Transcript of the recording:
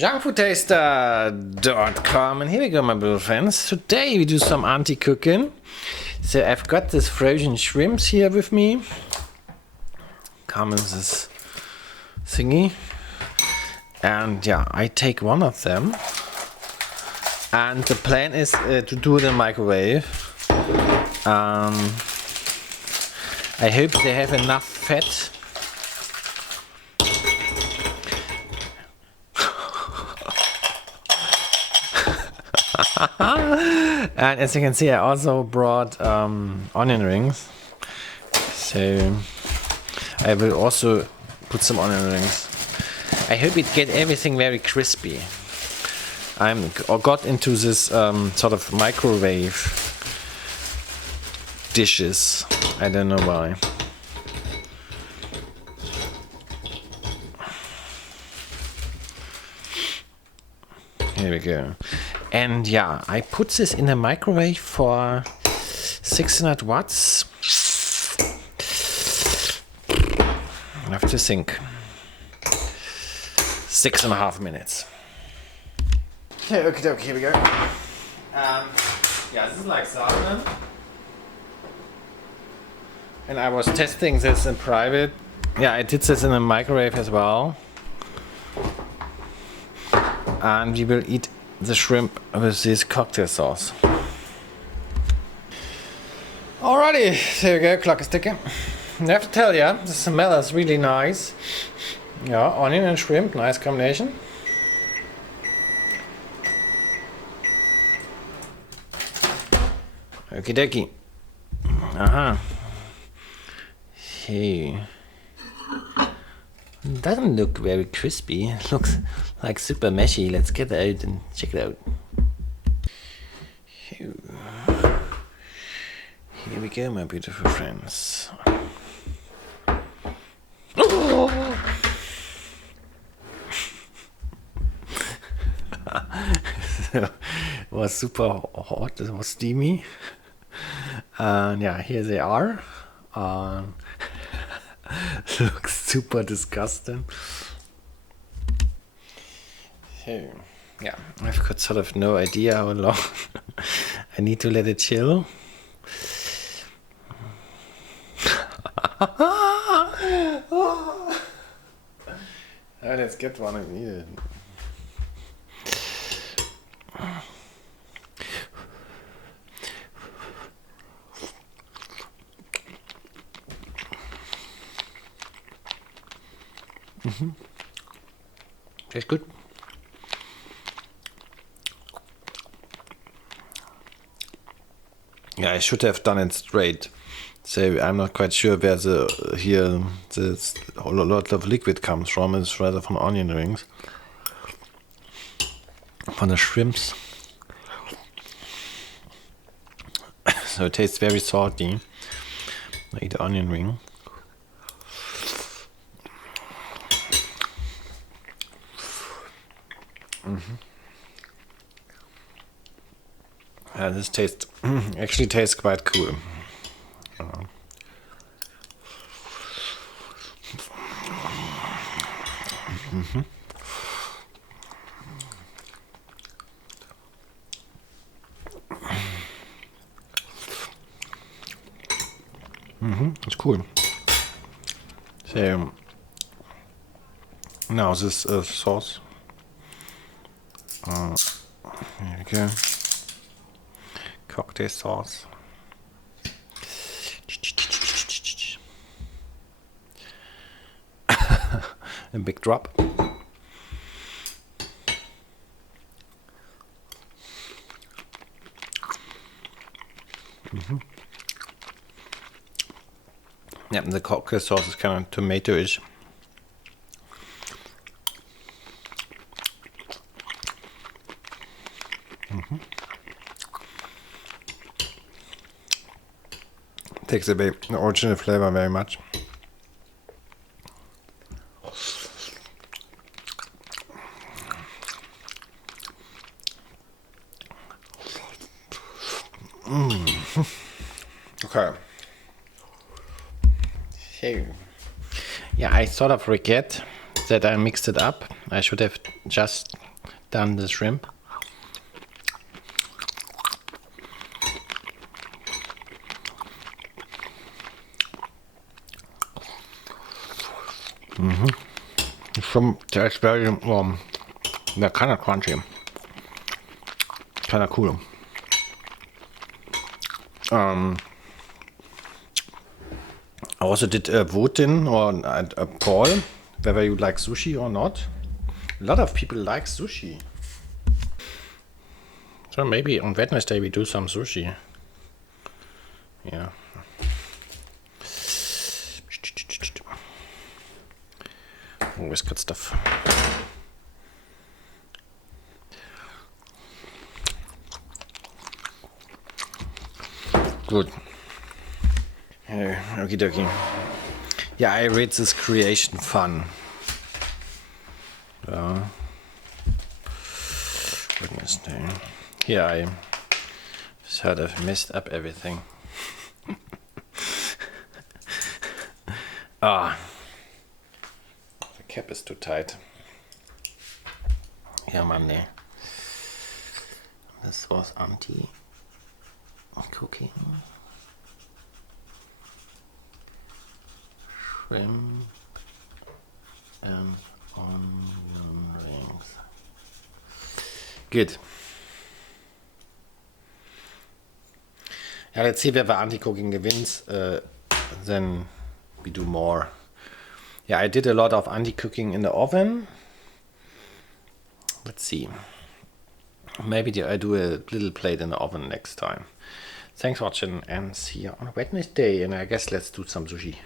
Junkfoodtaster.com, and here we go, my little friends. Today we do some auntie cooking. So I've got this frozen shrimps here with me. Come in this thingy. And yeah, I take one of them. And the plan is to do it in the microwave. I hope they have enough fat. And as you can see, I also brought onion rings. So I will also put some onion rings. I hope it get everything very crispy. I got into this sort of microwave dishes. I don't know why. Here we go. And yeah, I put this in the microwave for 600 watts. I have to think. 6.5 minutes. Okay, here we go. Yeah, this is like salmon. And I was testing this in private. Yeah, I did this in the microwave as well. And we will eat the shrimp with this cocktail sauce. Alrighty, there we go, clock is ticking. I have to tell you, the smell is really nice. Yeah, onion and shrimp, nice combination. Okie dokie. Aha. Hey. Doesn't look very crispy. It looks like super meshy. Let's get it out and check it out. Here we go, my beautiful friends. Oh! It was super hot. It was steamy. And yeah, here they are. Looks super disgusting. So, yeah, I've got sort of no idea how long I need to let it chill. Let's get one and eat it. Tastes good. Yeah, I should have done it straight. So I'm not quite sure where the a lot of liquid comes from. It's rather from onion rings. From the shrimps. So it tastes very salty. I eat the onion ring. This tastes actually tastes quite cool. It's cool. So now this sauce. Here we go. Cocktail sauce. A big drop. Yeah, the cocktail sauce is kind of tomato-ish. Takes away the original flavor very much. Okay. Hey. Yeah, I sort of regret that I mixed it up. I should have just done the shrimp. Shrimp tastes very, they're kind of crunchy. Kind of cool. I also did vote in or a poll whether you like sushi or not. A lot of people like sushi. So maybe on Wednesday we do some sushi. Yeah. Always good stuff. Good. Okie dokie. Yeah, I rate this creation fun. Wednesday. Here I sort of messed up everything. The cap is too tight. Yeah, Monday. This was anti-cooking. Shrimp and onion rings. Good. Yeah, let's see whether anti-cooking wins. Then we do more. Yeah, I did a lot of anti-cooking in the oven. Let's see. Maybe I do a little plate in the oven next time. Thanks for watching and see you on Wednesday. And I guess let's do some sushi.